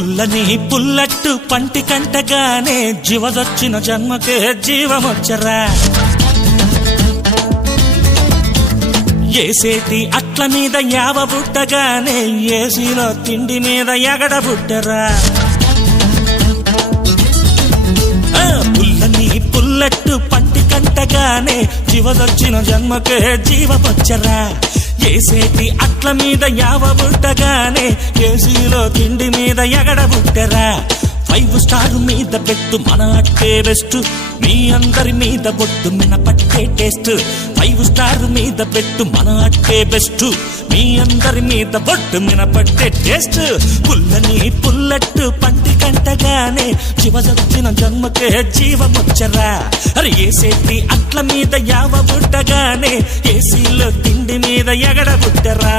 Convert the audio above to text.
పుల్లని పుల్లట్టు పంటి కంటగానే జీవదొచ్చిన జన్మకే జీవమొచ్చరా ఏసేటి అట్ల మీద యావ బుట్టగానే ఏసీలో తిండి మీద ఎగడ బుట్టరా పుల్లని పుల్లట్టు పంటి కంటగానే జీవదొచ్చిన జన్మకే జీవమొచ్చరా ఏసేటి అట్ల మీద యావ బుట్టగానే ఏసీలో తిండి మీద ఎగడ బుట్టరా 5 స్టార్ మీద పెట్టు మన అట్టే బెస్ట్ మీ అందరి మీద బొట్టు మినపట్టే టేస్ట్ 5 స్టార్ మీద పెట్టు మన అట్టే బెస్ట్ మీ అందరి మీద బొట్టు మినపట్టే టేస్ట్ పుల్లని పుల్లట్టు పంటి కంటగానే జీవదొచ్చిన జన్మకే జీవమొచ్చరా అరే ఏసేటి అట్ల మీద యావ బుట్టగానే ఏసీలో తిండి మీద ఎగడ బుట్టరా